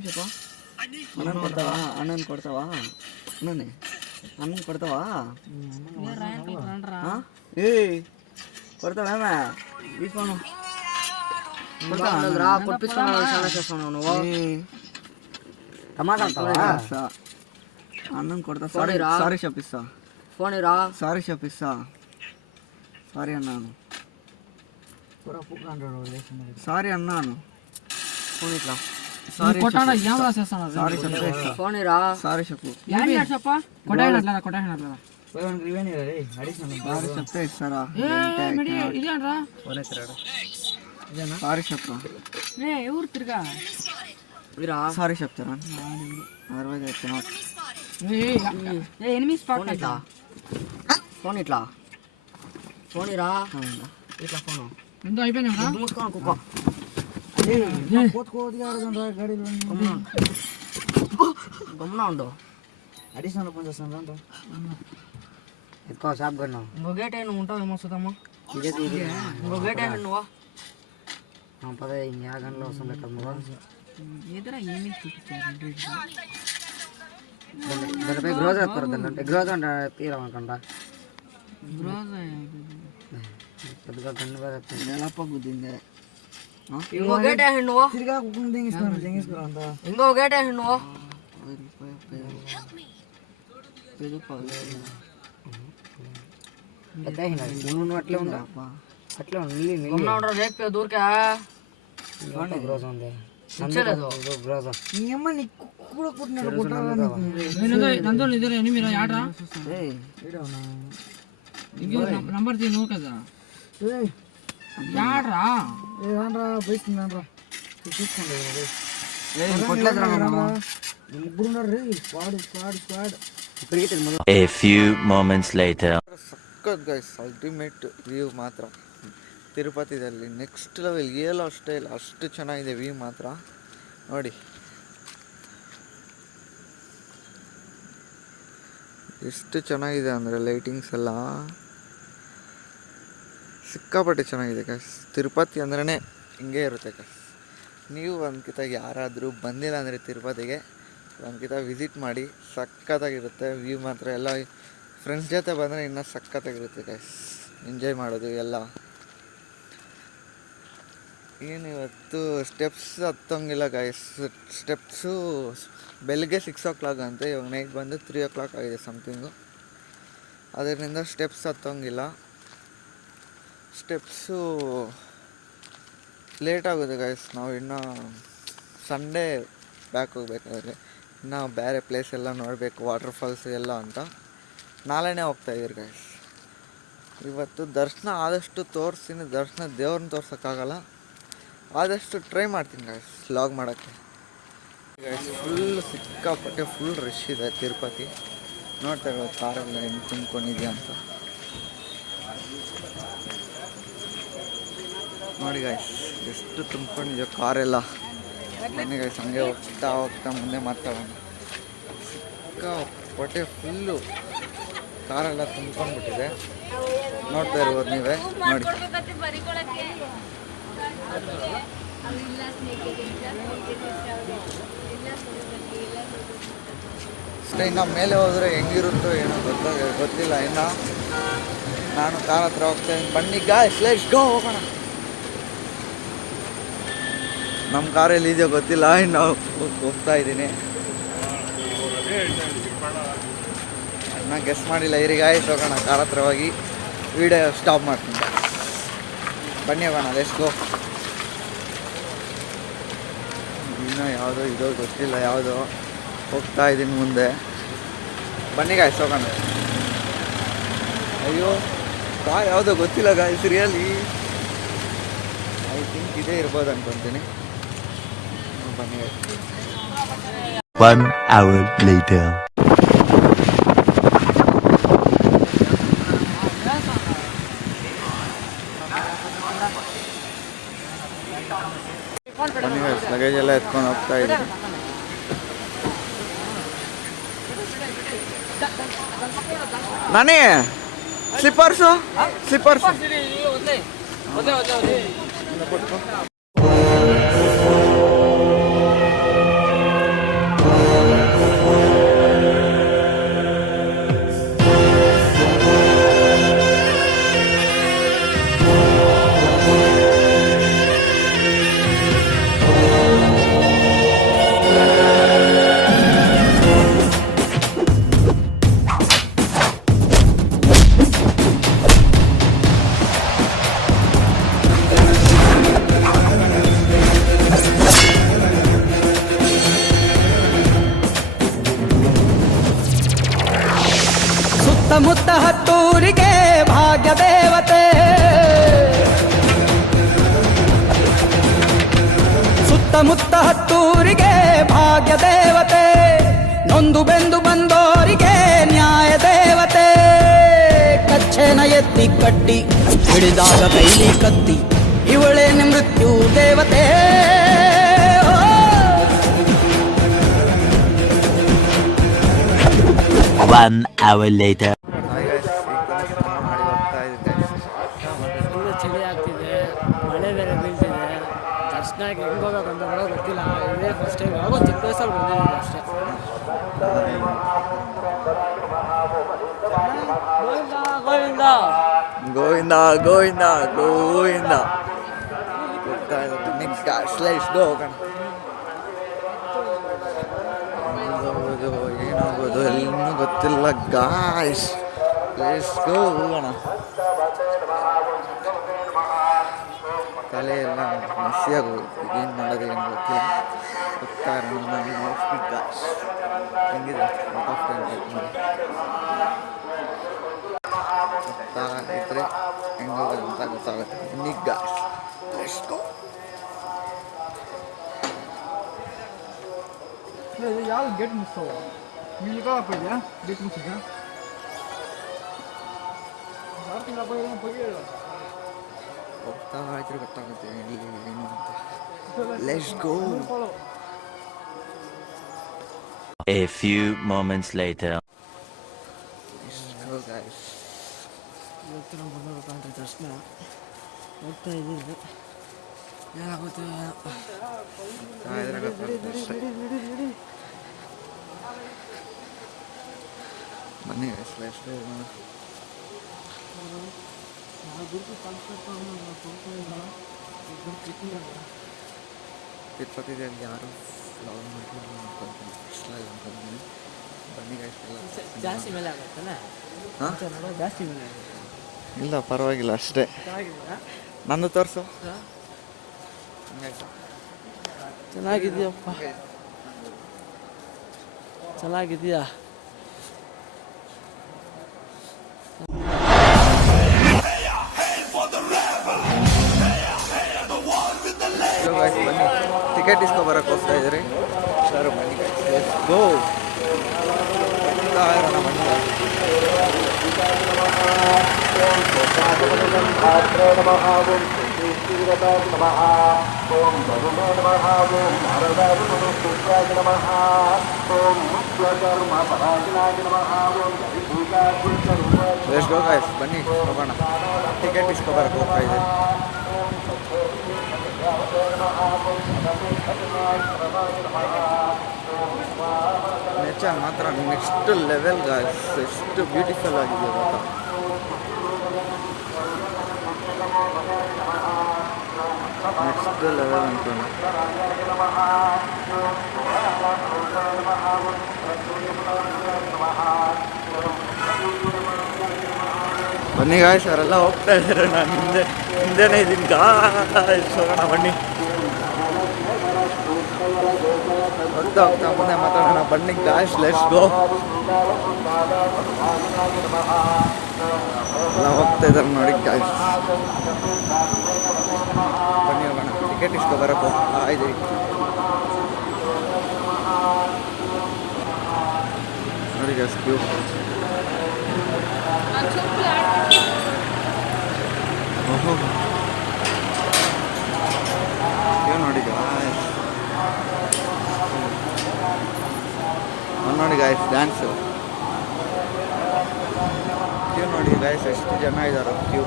ಏನು ಸ್ವಲ್ಪ ಅಣ್ಣನ ಕೊಡ್ತಾವಾ ಅಣ್ಣನ కొడతావా ఏయ్ కొడతావా ఈ ఫోను కొడతావా కొట్టించుకున్నావు చాలా చేస్తున్నావు నువ్వు టమాటా అంటావా అన్నం కొడతా సారీ చెప్పిస్తా ఫోన్ రా సారీ చెప్పిస్తా సారీ అన్నాను సారీ అన్నాను ఫోన్ ఇట్లా సారీ కొట్టాడా ఏం రాసేస్తాను సారీ చెప్పేస్తా ఫోన్ రా సారీ చెప్పు ఏంటి చెప్పా కొట్టాడట్లా రివెన్ రే అడిషనల్ సారీ చెప్తే ఇస్తారా ఏ మిడి ఇదేంట్రా ఫోన్ ఎత్తాడు ఇదేనా సారీ చెప్పు ఏ ఎవరు తిరగా ఇరా సారీ చెప్తారా 60 చెప్తాను ఏ ఎనిమి స్పాట్ ఇట్లా ఫోన్ ఇట్లా ఫోన్ ఇరా ఇట్లా ఫోన్ ఎంతో అయిపోయినా మూసుకోను కుక్క గమ్మున ఉండు అడిషనల్ ఫోన్ చేస్తాను రండి ఎక్కువ షాప్ కన్నా ఇంకో గేట్ అయినా ఉంటావు ఏమో వస్తుందమ్మా ఇంకో గేట్ అయినా నువ్వు పదే ఇంకా గంటలో వస్తుంది ఎక్కడ నువ్వు ఎదురా ఏమేమి చూపించారు దానిపై గ్రోజ్ వేస్తారు దాన్ని గ్రోజ్ అంటే తీరమనుకుంటా గ్రోజ్ పెద్దగా గన్ను వేస్తారు ఎలా పగ్గుద్దిందే ఇంకో గేట్ వేసి నువ్వు తిరిగా తెంగేసుకురా అంత ఇంకో గేట్ వేసి నువ్వు అట్లే ఉందా అట్లే ఉంది రేపు దూరికా గ్రోజ్ ఉంది నంబర్ నువ్వు కదా యాడ్రా ఏరా పోయిస్తుందరా చూసుకోండి A few moments later. ಸಕ್ಕತ್ ಗೈಸ್ ಅಲ್ಟಿಮೇಟ್ ವ್ಯೂ ಮಾತ್ರ ತಿರುಪತಿದಲ್ಲಿ ನೆಕ್ಸ್ಟ್ ಲೆವೆಲ್ ಏಲೋ ಅಷ್ಟೇ ಇಲ್ಲ ಅಷ್ಟು ಚೆನ್ನಾಗಿದೆ ವ್ಯೂ ಮಾತ್ರ ನೋಡಿ ಎಷ್ಟು ಚೆನ್ನಾಗಿದೆ ಅಂದರೆ ಲೈಟಿಂಗ್ಸ್ ಎಲ್ಲ ಸಿಕ್ಕಾಪಟ್ಟೆ ಚೆನ್ನಾಗಿದೆ ಗೈಸ್ ತಿರುಪತಿ ಅಂದ್ರೇ ಹಿಂಗೆ ಇರುತ್ತೆ ಗೈಸ್ ನೀವು ಒಂದ್ಕಿತ ಯಾರಾದರೂ ಬಂದಿಲ್ಲ ಅಂದರೆ ತಿರುಪತಿಗೆ ಒಂದ್ಕಿತ ವಿಸಿಟ್ ಮಾಡಿ ಸಕ್ಕತ್ತಾಗಿರುತ್ತೆ ವ್ಯೂ ಮಾತ್ರ ಎಲ್ಲ ಫ್ರೆಂಡ್ಸ್ ಜೊತೆ ಬಂದರೆ ಇನ್ನೂ ಸಕ್ಕತ್ತಾಗಿರುತ್ತೆ ಗೈಸ್ ಎಂಜಾಯ್ ಮಾಡೋದು ಎಲ್ಲ ಏನು ಇವತ್ತು ಸ್ಟೆಪ್ಸ್ ಹತ್ತೋಂಗಿಲ್ಲ ಗೈಸ್ ಸ್ಟೆಪ್ಸು ಬೆಳಗ್ಗೆ 6 o'clock ಅಂತೆ ಇವಾಗ ನೈಟ್ ಬಂದು 3 o'clock ಆಗಿದೆ ಸಮಥಿಂಗು ಅದರಿಂದ ಸ್ಟೆಪ್ಸ್ ಹತ್ತೋಂಗಿಲ್ಲ ಸ್ಟೆಪ್ಸು ಲೇಟ್ ಆಗುತ್ತೆ ಗೈಸ್ ನಾವು ಇನ್ನೂ ಸಂಡೇ ಬ್ಯಾಕ್ ಹೋಗ್ಬೇಕಾದ್ರೆ ಇನ್ನೂ ಬೇರೆ ಪ್ಲೇಸ್ ಎಲ್ಲ ನೋಡಬೇಕು ವಾಟರ್ ಫಾಲ್ಸ್ ಎಲ್ಲ ಅಂತ ನಾಳೆನೇ ಹೋಗ್ತಾಯಿದ್ದೀರಿ ಗೈಸ್ ಇವತ್ತು ದರ್ಶನ ಆದಷ್ಟು ತೋರಿಸ್ತೀನಿ ದರ್ಶನ ದೇವ್ರನ್ನ ತೋರ್ಸೋಕ್ಕಾಗಲ್ಲ ಆದಷ್ಟು ಟ್ರೈ ಮಾಡ್ತೀನಿ ಗೈಸ್ ಲಾಗ್ ಮಾಡೋಕ್ಕೆ ಗೈಸ್ ಫುಲ್ ಸಿಕ್ಕಾಪಟ್ಟೆ ಫುಲ್ ರಶ್ ಇದೆ ತಿರುಪತಿ ನೋಡ್ತಾ ಇರೋದು ಕಾರೆಲ್ಲ ಹೆಂಗೆ ತುಂಬ್ಕೊಂಡಿದ್ಯಾ ಅಂತ ನೋಡಿ ಗೈಸ್ ಎಷ್ಟು ತುಂಬ್ಕೊಂಡಿದೆಯೋ ಕಾರೆಲ್ಲ ಬನ್ನಿ ಗೈಸ್ ಹಂಗೆ ಹೋಗ್ತಾ ಮುಂದೆ ಮಾತಾಡೋಣ ಸಿಕ್ಕಾಪಟ್ಟೆ ಫುಲ್ಲು ಕಾರೆಲ್ಲ ತುಂಬ್ಕೊಂಡ್ಬಿಟ್ಟಿದೆ ನೋಡ್ತಾ ಇರ್ಬೋದು ನೀವೇ ನೋಡಿ ಅಷ್ಟೇ ಇನ್ನು ಮೇಲೆ ಹೋದರೆ ಹೆಂಗಿರುತ್ತೋ ಏನೋ ಗೊತ್ತಿಲ್ಲ ಇನ್ನು ನಾನು ಕಾರ್ ಹತ್ರ ಹೋಗ್ತಾಯಿದ್ದೀನಿ ಬನ್ನಿ ಗಾಯ್ಸ್ ಲೆಟ್ಸ್ ಗೋ ಹೋಗೋಣ ನಮ್ಮ ಕಾರಲ್ಲಿ ಇದೆಯೋ ಗೊತ್ತಿಲ್ಲ ಇನ್ನು ಹೋಗ್ತಾ ಇದ್ದೀನಿ ನಾನು ಗೆಸ್ ಮಾಡಿಲ್ಲ ಇರಿಗಾಯ್ತು ಹೋಗೋಣ ಕಾರ್ ಹತ್ರ ಹೋಗಿ ವಿಡಿಯೋ ಸ್ಟಾಪ್ ಮಾಡ್ತೀನಿ ಬನ್ನಿ ಹೋಗೋಣ ಲೆಟ್ಸ್ ಗೋ ಇನ್ನೂ ಯಾವುದೋ ಇದೋ ಗೊತ್ತಿಲ್ಲ ಯಾವುದೋ ಹೋಗ್ತಾ ಇದ್ದೀನಿ ಮುಂದೆ ಬನ್ನಿ ಗಾಯ್ಸ್ ಹೋಗೋಣ ಅಯ್ಯೋ ಕಾರ್ ಯಾವುದೋ ಗೊತ್ತಿಲ್ಲ ಗಾಯ್ಸ್ ರಿಯಲಿ ಐ ಥಿಂಕ್ ಇದೇ ಇರ್ಬೋದು ಅನ್ಕೊತೀನಿ ಬನ್ನಿ 1 hour later. ಬನ್ನಿ ಗೈಸ್ ಲಗೇಜ್ ಎಲ್ಲ ಎತ್ಕೊಂಡು ಹೋಗ್ತಾ ಇದ್ದೀನಿ ನಾನೇ ಸ್ಲಿಪ್ಪರ್ಸು ಸುತ್ತಮುತ್ತ ಹತ್ತೂರಿಗೆ ಭಾಗ್ಯ ದೇವತೆ, ನೊಂದು ಬೆಂದು ಬಂದೋರಿಗೆ ನ್ಯಾಯ ದೇವತೆ. ಕಚ್ಚೆನ ಎತ್ತಿ ಕಟ್ಟಿ ಹಿಡಿದಾಗ ಕೈಲಿ ಕತ್ತಿ, ಇವಳೇನೆ ಮೃತ್ಯು ದೇವತೆ. 1 hour later. ಫುಲ್ಲು ಚಳಿ ಆಗ್ತಿದೆ, ಮಳೆ ಬೇರೆ ಬೀಳ್ತಿದೆ. ದರ್ಶನಕ್ಕೆ ಹೆಂಗೆ ಹೋಗ್ಬೇಕಂತ ಕೂಡ ಗೊತ್ತಿಲ್ಲ. ಇದೇ ಫಸ್ಟ್ ಟೈಮ್ ಯಾವಾಗೋ ಚಿಕ್ಕ ವಯಸ್ಸಲ್ಲಿ ಬಂದಿದ್ದೀನಿ ಅಷ್ಟೇ. ಗೋವಿಂದ ಗೋವಿಂದ ಗೋವಿಂದ ಗೋವಿಂದ ಹೋಗ್ತಾ ಇರುತ್ತೆ. ನೆಕ್ಸ್ಟ್ ಗಾಯ್ಸ್ ಗೋ ಹೋಗೋಣ. ಏನಾಗೋದು ಎಲ್ಲೂ ಗೊತ್ತಿಲ್ಲ ಗಾಯ್ಸ್. ಲೆಟ್ಸ್ ಗೋ ಹೋಗೋಣ. ತಲೆ ಎಲ್ಲ ಮೆಸ್ಸಿಯಾಗಿ ಹೋಗುತ್ತೆ, ಏನು ಮಾಡೋದು ಏನು ಗೊತ್ತಿಲ್ಲ. ಹೋಗ್ತಾ ಇರೋಣ ನಾನು ಔಟ್ಫಿಟ್ ಗಾಯ್ಸ್. ಹೆಂಗಿದೆ ಔಟ್ ಆಫ್ ಟೈಮ್ ಮಾಡಿ ಹೋಗ್ತಾ ಇದ್ರೆ ಹೆಂಗೆ ಹೋಗೋದು ಅಂತ ಗೊತ್ತಾಗುತ್ತೆ. ಇನ್ನೀಗ ಗಾಯ್ಸ್ ಲೆಟ್ಸ್ ಗೋ. ಯಾವ ಗೇಟ್ ಮುಗಿಸ್ತವ ಇಲ್ಲಿಗ ಇದೆಯಾ ಗೇಟ್ ಮುಗಿಸಿದ ಹೋಗ್ತಾ ಇದ್ರೆ ಗೊತ್ತಾಗುತ್ತೆ ಇಲ್ಲಿ ಏನು ಅಂತ. Let's go. A few moments later. Let's go guys. ಇವತ್ತು ನಾವು ಬಂದೋಗಕ್ಕಂತ ದರ್ಶನ ಹೋಗ್ತಾ ಇದ್ದೀವಿ. ಏನಾಗುತ್ತೆ ಬನ್ನಿ ಗಾಯ್ಸ್ ಲೆಟ್ಸ್ ಗೋ. ತಿರುಪತಿದಲ್ಲಿ ಯಾರು ಲವ್ ಮಾಡಿಲ್ಲ ಅನ್ಕೊಂತೀನಿ, ಇಷ್ಟ ಇಲ್ಲ ಅನ್ಕೊಂತೀನಿ. ಬನ್ನಿ ಗಾಯ್ಸ್ ಎಲ್ಲ ಜಾಸ್ತಿ ಮೇಲೆ ಆಗುತ್ತಲ್ಲ. ಹಾಂ ಜಾಸ್ತಿ ಮೇಲೆ ಆಗುತ್ತೆ. ಇಲ್ಲ ಪರವಾಗಿಲ್ಲ ಅಷ್ಟೇ. ನಂದು ತೋರಿಸು. ಚೆನ್ನಾಗಿದೆಯಪ್ಪ, ಚೆನ್ನಾಗಿದೆಯಾ? ಬನ್ನಿ ಟಿಕೆಟ್ ಇಸ್ಕೊ ಬರೋಕ್ಕೆ ಹೋಗ್ತಾ ಇದ್ದೀರಿ ಸರ್. ಬನ್ನಿ ಲೆಟ್ಸ್ ಗೋ. ಇರೋಣ ಬನ್ನಿ. ಲೆಟ್ಸ್ ಗೋ ಗೈಸ್, ಬನ್ನಿ ಹೋಗೋಣ. ಟಿಕೆಟ್ ಇಸ್ಕೊ ಬರೋಕ್ಕೆ ಹೋಗ್ತಾ ಇದ್ದೀರಿ. ನೇಚರ್ ಮಾತ್ರ ನೆಕ್ಸ್ಟ್ ಲೆವೆಲ್ ಗಾಯ್ಸ್. ಎಷ್ಟು ಬ್ಯೂಟಿಫುಲ್ ಆಗಿದೆ ಗೊತ್ತಾ. ನೆಕ್ಸ್ಟ್ ಲೆವೆಲ್ ಅನ್ಕೊಂಡು ಬನ್ನಿ ಗಾಯ್ಸ್. ಅವರೆಲ್ಲ ಹೋಗ್ತಾ ಇದ್ದಾರೆ, ನಾನು ಹಿಂದೆನೇ ಇದ್ದೀನಿ ಗಾಯ್ಸ್. ಹೋಗೋಣ ಬನ್ನಿ. ಹೋಗ್ತಾ ಹೋಗ್ತಾ ಮುಂದೆ ಮಾತಾಡೋಣ ಬನ್ನಿ ಗಾಯ್ಸ್. Let's go. ಎಲ್ಲ ಹೋಗ್ತಾ ಇದ್ದಾರೆ ನೋಡಿ ಗಾಯ್ಸ್. ಬನ್ನಿ ಹೋಗೋಣ. ಟಿಕೆಟ್ ಇಸ್ಕೊ ಬರಕ್ಕೆ ಹೋಗ್ತಾ ಇದ್ದೀವಿ. ನೋಡಿ ಗಾಯ್ಸ್ ಕ್ಯೂ. ಓಹೋ ನೋಡಿ ಗಾಯ್ಸ್, ನೋಡಿ ಗಾಯ್ಸ್ ಡ್ಯಾನ್ಸು. ಕ್ಯೂ ನೋಡಿ ಗಾಯ್ಸ್ ಎಷ್ಟು ಜನ ಇದ್ದಾರೆ. ಕ್ಯೂ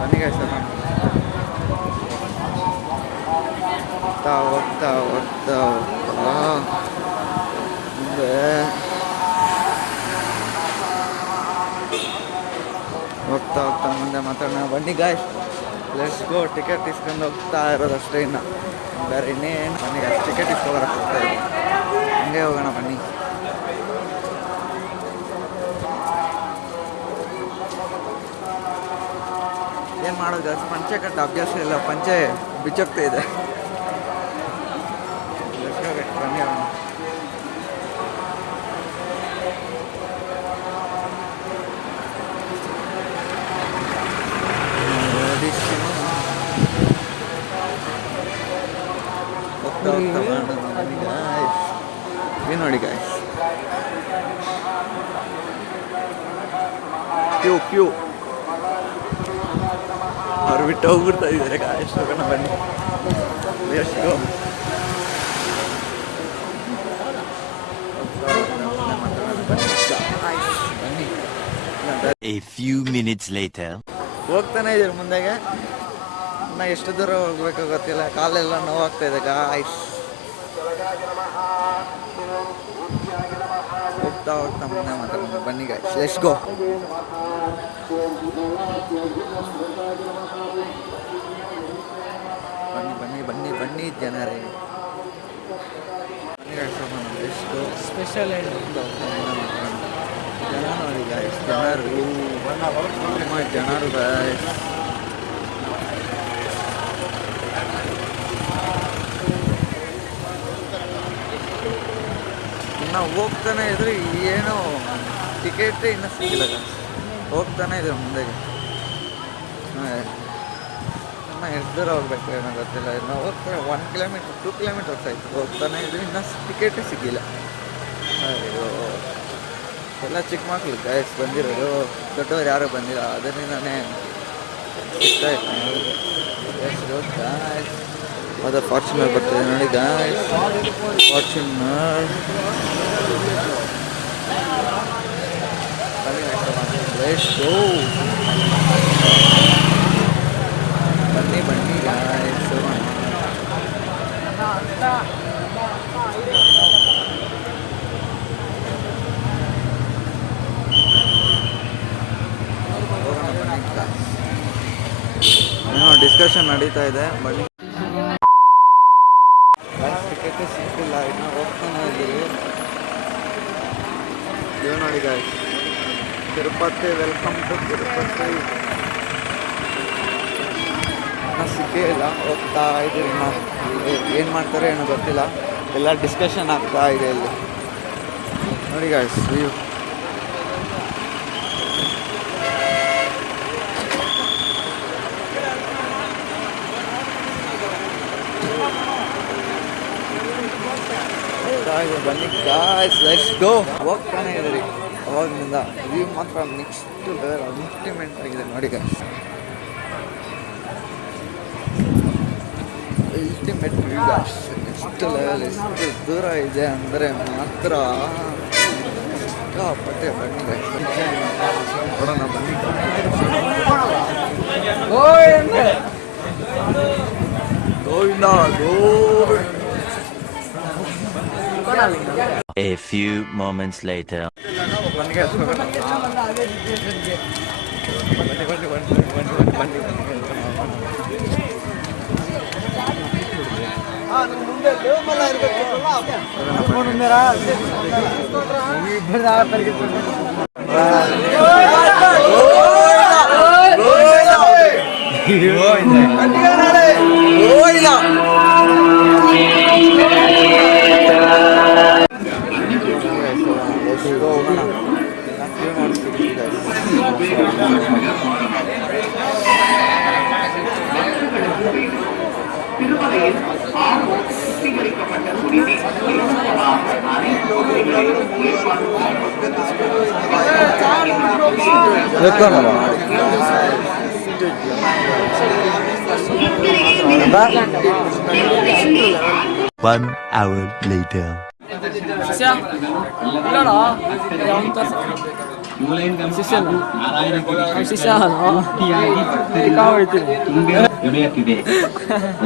ಬನ್ನಿ ಗಾಯ್ಸ್. ಹೋಗ್ತಾ ಹೋಗ್ತಾ ಹೋಗ್ತಾ ಹೋಗ್ತಾ ಮುಂದೆ ಹೋಗ್ತಾ ಹೋಗ್ತಾ ಮುಂದೆ ಮಾತಾಡೋಣ ಬನ್ನಿ ಗಾಯ್ಸ್. Let's go. ಟಿಕೆಟ್ ಇಸ್ಕೊಂಡು ಹೋಗ್ತಾ ಇರೋದಷ್ಟೇ, ಇನ್ನು ಬೇರೆ ಇನ್ನೇನು. ಬನ್ನಿ ಗಾಯ್ಸ್ ಟಿಕೆಟ್ ಇಸ್ಕೊ ಬರಕ್ಕೆ ಹೋಗ್ತಾ ಇದ್ದೀವಿ. ಹಂಗೆ ಹೋಗೋಣ ಬನ್ನಿ. ಏನು ಮಾಡೋದು ಗಾಯ್ಸ್, ಪಂಚೆ ಕಟ್ಟ ಅಭ್ಯಾಸ ಇಲ್ಲ, ಪಂಚೆ ಬಿಚ್ಚೋಗ್ತಾ ಇದೆ. ಬನ್ನಿ ಹೋಗೋಣ. ಕ್ಯೂ ಅವ್ರು ಬಿಟ್ಟು ಹೋಗ್ಬಿಡ್ತಾ ಇದ್ದಾರೆ ಗಾಯಸ್. ಹೋಗೋಣ ಬನ್ನಿ. Let's go. A few minutes later. ಹೋಗ್ತಾನೆ ಇದ್ದೀರಿ ಮುಂದೆಗೆ. ನಾ ಎಷ್ಟು ದೂರ ಹೋಗ್ಬೇಕು ಗೊತ್ತಿಲ್ಲ, ಕಾಲೆಲ್ಲ ನೋವಾಗ್ತಾ ಇದೆ ಗಾಯ್ಸ್. ಹೋಗ್ತಾ ಮುಂದೆ ಮಾತಾಡೋಣ ಬನ್ನಿ ಗಾಯ್ಸ್. Let's go. ಬನ್ನಿ ಜನರೇ, ಬನ್ನಿ ಗಾಯ್ಸ್ ಹೋಗೋಣ. Let's go. ಸ್ಪೆಷಲ್ ಜನ ನೋಡಿ ಗಾಯ್ಸ್, ಜನರು ಗಾಯ್ಸ್. ನಾವು ಹೋಗ್ತಾನೆ ಇದ್ರೆ ಏನೋ ಟಿಕೆಟ್ ಇನ್ನೂ ಸಿಕ್ಕಿಲ್ಲ ಗಾಯ್ಸ್. ಹೋಗ್ತಾನೆ ಇದ್ರೆ ಮುಂದೆಗೆ ಇನ್ನು ಎಷ್ಟು ದೂರ ಹೋಗ್ಬೇಕು ಏನೋ ಗೊತ್ತಿಲ್ಲ. ನಾವು ಹೋಗ್ತಾರೆ 1 ಕಿಲೋಮೀಟ್ರ್ 2 ಕಿಲೋಮೀಟರ್ಸ್ ಆಯಿತು ಹೋಗ್ತಾನೆ ಇದ್ರೆ ಇನ್ನೂ ಟಿಕೆಟೇ ಸಿಕ್ಕಿಲ್ಲ. ಅಯ್ಯೋ, ಎಲ್ಲ ಚಿಕ್ಕ ಮಕ್ಕಳು ಗಾಯಸ್ ಬಂದಿರೋದು, ದೊಡ್ಡವ್ರು ಯಾರೂ ಬಂದಿಲ್ಲ. ಅದರಿಂದನೇ ಸಿಗ್ತಾ ಇತ್ತು ಗಾಯಸ್. ಅದು ಫಾರ್ಚುನರ್ ಬರ್ತಿದೆ ನೋಡಿ ಗಾಯಸ್, ಫಾರ್ಚುನರ್. ಬನ್ನಿ ಗಾಯಸ್. ಏನೋ ಡಿಸ್ಕಷನ್ ನಡೀತಾ ಇದೆ. ಬನ್ನಿ. ಟಿಕೆಟ್ ಸಿಕ್ಕಿಲ್ಲ, ಇನ್ನು ಹೋಗ್ತಾನೆ ಇದ್ದೀವಿ. ಇವ್ ನೋಡಿ guys, Tirupati. Welcome to Tirupati. ಇನ್ನೂ ಸಿಕ್ಕೇ ಇಲ್ಲ, ಹೋಗ್ತಾ ಇದ್ದೀವಿ. ಇನ್ನೂ ಏನು ಮಾಡ್ತಾರೆ ಏನೋ ಗೊತ್ತಿಲ್ಲ, ಎಲ್ಲ ಡಿಸ್ಕಷನ್ ಆಗ್ತಾ ಇದೆ ಇಲ್ಲಿ ನೋಡಿ ಗಾಯ್ಸ್. ವ್ಯೂ ಬನ್ನಿ ಗಾಯ್ಸ್, ಲೆಟ್ಸ್ ಗೋ. ಹೋಗ್ತಾನೆ ಇದ್ದೀರಿ ಅವಾಗಿನಿಂದ. ವ್ಯೂ ಮಾತ್ರ ನೆಕ್ಸ್ಟ್ ಲೆವೆಲ್, ಅಲ್ಟಿಮೇಟ್ ಆಗಿದೆ ನೋಡಿ guys. Ultimate view guys, next level. ಎಷ್ಟು ದೂರ ಇದೆ ಅಂದರೆ ಮಾತ್ರ ಸಿಕ್ಕಾಪಟ್ಟೆ. ಬನ್ನಿ ಗಾಯ್ಸ್, ನೋಡೋಣ ಬನ್ನಿ. Govinda Govinda. A few moments later. One hour later.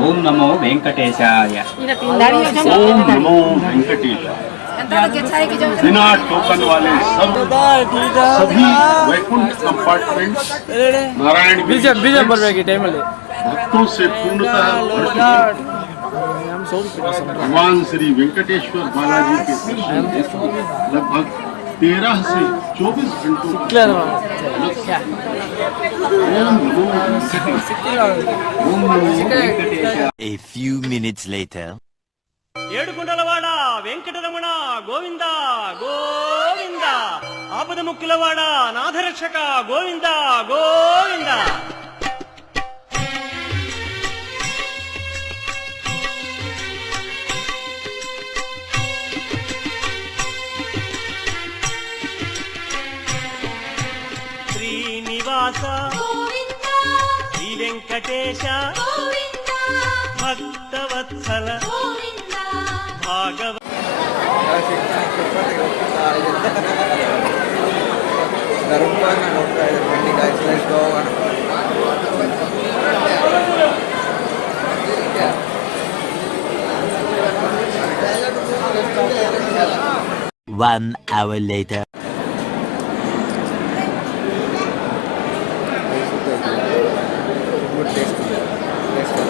ಓಂ ನಮೋ ವೆಂಕಟೇಶಾಯ. ओम नमो वेंकटेश। बिना टोकन वाले सभी वैकुंठ कंपार्टमेंट नारायण भक्तों से पूर्णतः भगवान श्री वेंकटेश्वर बालाजी के दर्शन लगभग 13 से 24 घंटों। A few minutes later. ఏడుకుంటలవాడ Venkataramana Govinda Govinda. ఆపద ముక్కులవాడ నాథరక్షక గోవింద గోవింద. శ్రీ ಶ್ರೀನಿವಾಸ ಶ್ರೀ ವೆಂಕಟೇಶ ಭಕ್ತವತ್ಸಲ ಭಾಗವ ಧರ್ಮವಾಗಿ ನೋಡ್ತಾ ಇದ್ದಾರೆ ಬನ್ನಿ ಗಾಯ್ಸ್ ಲೆಟ್ಸ್ ಗೋ ಹೋಗೋಣ. One hour later. Good taste taste